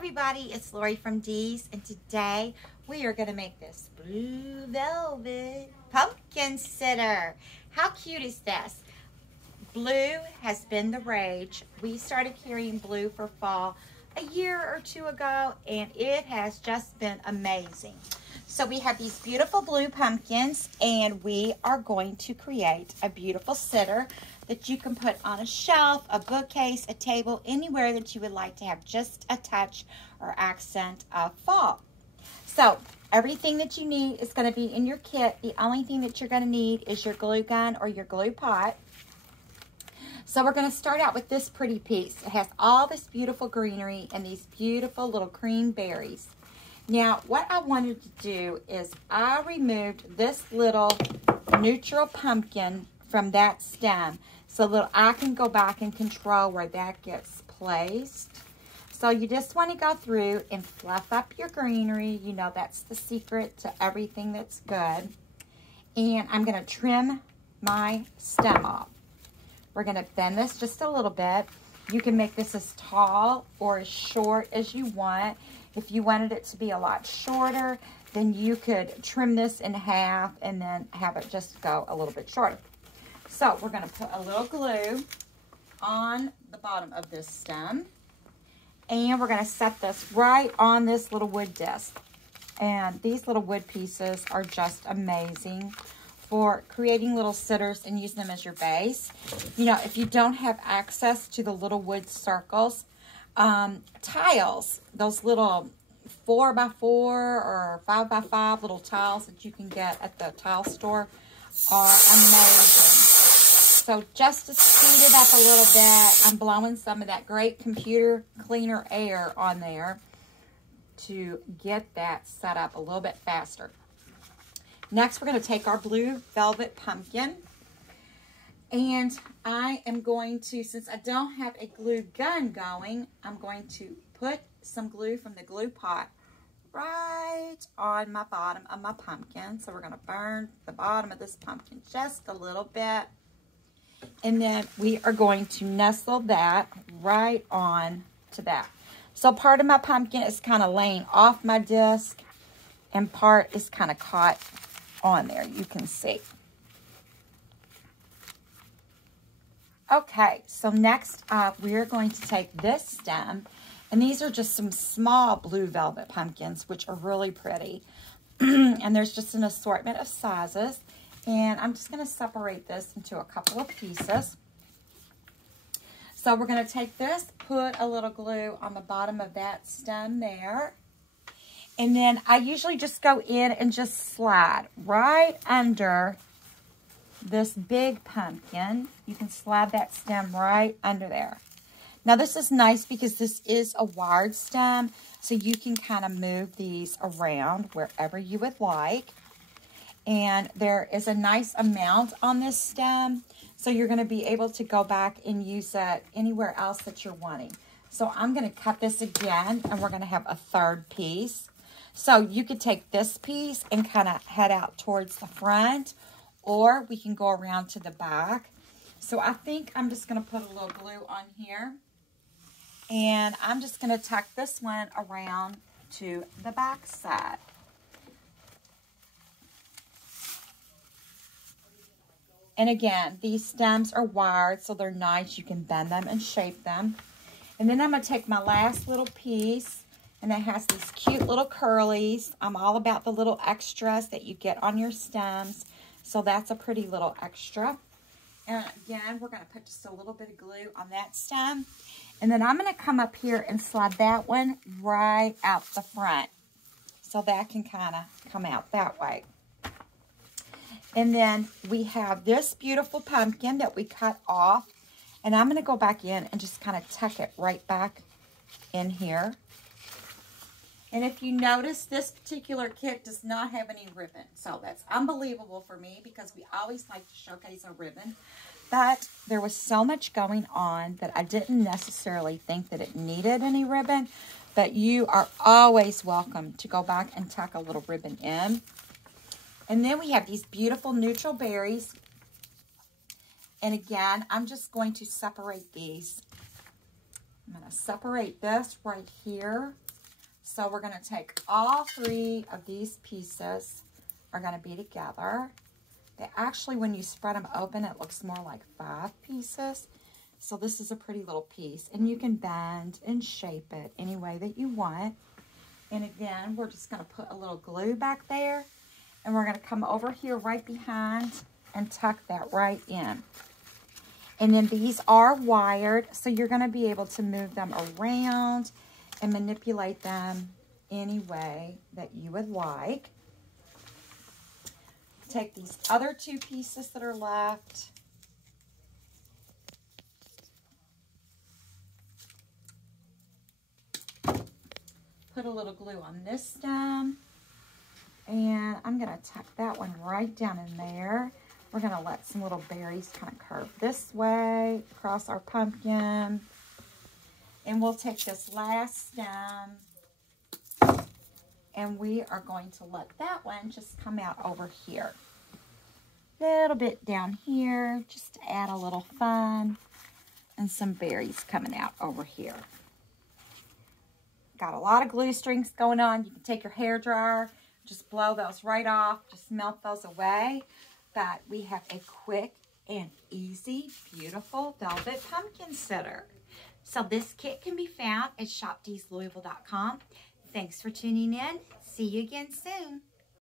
everybody, it's Lori from Dee's, and today we are going to make this blue velvet pumpkin sitter. How cute is this? Blue has been the rage. We started carrying blue for fall a year or two ago, and it has just been amazing. So we have these beautiful blue pumpkins, and we are going to create a beautiful sitter that you can put on a shelf, a bookcase, a table, anywhere that you would like to have just a touch or accent of fall. So everything that you need is going to be in your kit. The only thing that you're going to need is your glue gun or your glue pot. So we're going to start out with this pretty piece. It has all this beautiful greenery and these beautiful little cream berries. Now, what I wanted to do is I removed this little neutral pumpkin from that stem so that I can go back and control where that gets placed. So you just want to go through and fluff up your greenery. You know, that's the secret to everything that's good. And I'm going to trim my stem off. We're going to bend this just a little bit. You can make this as tall or as short as you want. If you wanted it to be a lot shorter, then you could trim this in half and then have it just go a little bit shorter. So we're going to put a little glue on the bottom of this stem. And we're going to set this right on this little wood disc. And these little wood pieces are just amazing for creating little sitters and using them as your base. You know, if you don't have access to the little wood circles, tiles, those little 4x4 or 5x5 little tiles that you can get at the tile store are amazing. So just to speed it up a little bit, I'm blowing some of that great computer cleaner air on there to get that set up a little bit faster. Next, we're going to take our blue velvet pumpkin, and I am going to, since I don't have a glue gun going, I'm going to put some glue from the glue pot right on my bottom of my pumpkin. So we're going to burn the bottom of this pumpkin just a little bit. And then we are going to nestle that right on to that. So part of my pumpkin is kind of laying off my disc, and part is kind of caught on there, you can see. Okay, so next up, we are going to take this stem, and these are just some small blue velvet pumpkins, which are really pretty. And there's just an assortment of sizes. And I'm just going to separate this into a couple of pieces. So we're going to take this, put a little glue on the bottom of that stem there. And then I usually just go in and just slide right under this big pumpkin. You can slide that stem right under there. Now this is nice because this is a wired stem, so you can kind of move these around wherever you would like. And there is a nice amount on this stem, so you're going to be able to go back and use it anywhere else that you're wanting. So I'm going to cut this again, and we're going to have a third piece. So you could take this piece and kind of head out towards the front, or we can go around to the back. So I think I'm just going to put a little glue on here, and I'm just going to tuck this one around to the back side. And again, these stems are wired, so they're nice. You can bend them and shape them. And then I'm going to take my last little piece, and it has these cute little curlies. I'm all about the little extras that you get on your stems. So that's a pretty little extra. And again, we're going to put just a little bit of glue on that stem. And then I'm going to come up here and slide that one right out the front. So that can kind of come out that way. And then we have this beautiful pumpkin that we cut off. And I'm going to go back in and just kind of tuck it right back in here. And if you notice, this particular kit does not have any ribbon. So that's unbelievable for me because we always like to showcase a ribbon. But there was so much going on that I didn't necessarily think that it needed any ribbon. But you are always welcome to go back and tuck a little ribbon in. And then we have these beautiful neutral berries. And again, I'm just going to separate these. I'm going to separate this right here So we're going to take all 3 of these pieces are going to be together. They actually, when you spread them open, it looks more like 5 pieces. So this is a pretty little piece, and you can bend and shape it any way that you want. And again, we're just going to put a little glue back there, and we're going to come over here right behind and tuck that right in. And then these are wired, so you're going to be able to move them around and manipulate them any way that you would like. Take these other 2 pieces that are left. Put a little glue on this stem. And I'm going to tuck that one right down in there. We're going to let some little berries kind of curve this way across our pumpkin. And we'll take this last stem and we are going to let that one just come out over here. A little bit down here just to add a little fun, and some berries coming out over here. Got a lot of glue strings going on. You can take your hair dryer, just blow those right off, just melt those away. But we have a quick and easy, beautiful velvet pumpkin sitter. So this kit can be found at shopdeeslouisville.com. Thanks for tuning in. See you again soon.